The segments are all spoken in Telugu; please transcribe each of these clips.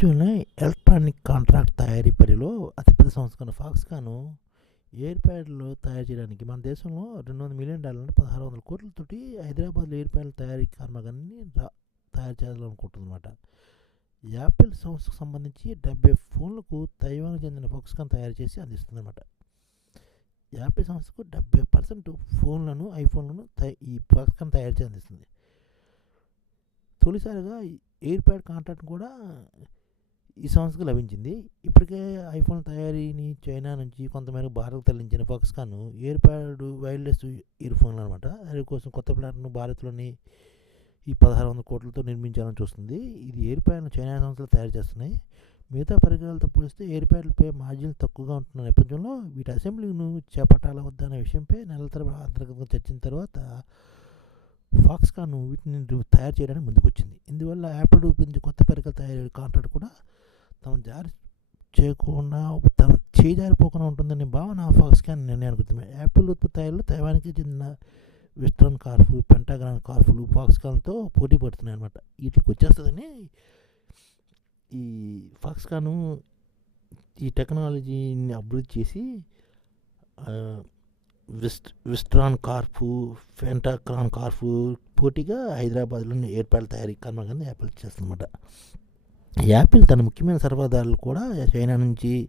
ప్రపంచంలోనే ఎలక్ట్రానిక్ కాంట్రాక్ట్ తయారీ పరిలో అతిపెద్ద సంస్థ ఫాక్స్కాను ఎయిర్ ప్యాడ్లు తయారు చేయడానికి మన దేశంలో రెండు వందల మిలియన్ డాలర్లు పదహారు వందల కోట్లతోటి హైదరాబాద్లో ఎయిర్ ప్యాడ్ల తయారీ కర్మగాన్ని తయారు చేయాలనుకుంటుందన్నమాట. యాపిల్ సంస్థకు సంబంధించి డెబ్బై ఫోన్లకు తైవాన్ చెందిన ఫాక్స్కాన్ తయారు చేసి అందిస్తుందన్నమాట. యాపిల్ సంస్థకు డెబ్బై పర్సెంట్ ఫోన్లను ఐఫోన్లను తయ ఈ ఫాక్స్కాన్ తయారు చేసి అందిస్తుంది. తొలిసారిగా ఎయిర్ ప్యాడ్ కాంట్రాక్ట్ కూడా ఈ సంస్థకు లభించింది. ఇప్పటికే ఐఫోన్ తయారీని చైనా నుంచి కొంతమేరకు భారత్ తరలించిన ఫాక్స్కాన్ ఎయిర్ వైర్లెస్ ఇయర్ ఫోన్లు అనమాట దాని కోసం కొత్త ప్లాట్ను భారత్లోని ఈ పదహారు వందల కోట్లతో నిర్మించాలని చూస్తుంది. ఇది ఎయిర్ప్యాడ్ను చైనా సంస్థలు తయారు చేస్తున్నాయి. మిగతా పరికరాలతో పోలిస్తే ఎయిర్ప్యాడ్లపై మార్జిన్ మార్జిన్లు తక్కువగా ఉంటున్న నేపథ్యంలో వీటి అసెంబ్లీను చేపట్టాల వద్దనే అనే విషయంపై నెలల తరబడి అంతర్గతంగా చర్చిన తర్వాత ఫాక్స్కాన్ వీటిని తయారు చేయడానికి ముందుకొచ్చింది. ఇందువల్ల యాపిల్ రూపొందించే కొత్త పరికరాల తయారీ కాంట్రాక్ట్ కూడా తమ జారి చేయకుండా తమ చేయి జారిపోకుండా ఉంటుందనే భావన ఫాక్స్కాన్ నిర్ణయానికి వచ్చింది యాపిల్ ఉత్పత్తిలో తయారీలో తైవానికి చెందిన వెస్ట్రన్ కార్ఫ్ పెంటాగ్రాన్ కార్ఫ్లు ఫాక్స్కాన్తో పోటీ పడుతున్నాయి అనమాట వీటికి వచ్చేస్తుందని ఈ ఫాక్స్కాన్ ఈ టెక్నాలజీని అభివృద్ధి చేసి విస్ట్ విస్ట్రాన్ కార్ఫ్ ఫెంటాక్రాన్ కార్ఫ్ పోటీగా హైదరాబాద్లోని ఏర్పాటు తయారీ కర్మ కింద ఏర్పాటు చేస్తుందన్నమాట. యాపిల్ తన ముఖ్యమైన సరఫరాదారులు కూడా చైనా నుంచి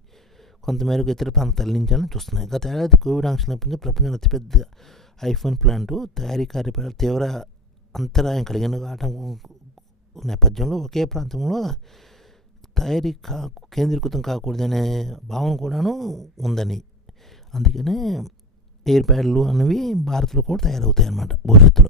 కొంతమేరకు ఇతర ప్రాంతం తరలించాలని చూస్తున్నాయి. గత ఏడాది కోవిడ్ ఆంక్షల నేపథ్యంలో ప్రపంచంలో అతిపెద్ద ఐఫోన్ ప్లాంట్ తయారీ కార్యక్రమాలు తీవ్ర అంతరాయం కలిగిన ఆటంకం నేపథ్యంలో ఒకే ప్రాంతంలో తయారీ కా కేంద్రీకృతం కాకూడదనే భావన కూడాను ఉందని. అందుకనే ఎయిర్ ప్యాడ్లు అనేవి భారత్లో కూడా తయారవుతాయి అన్నమాట భవిష్యత్తులో.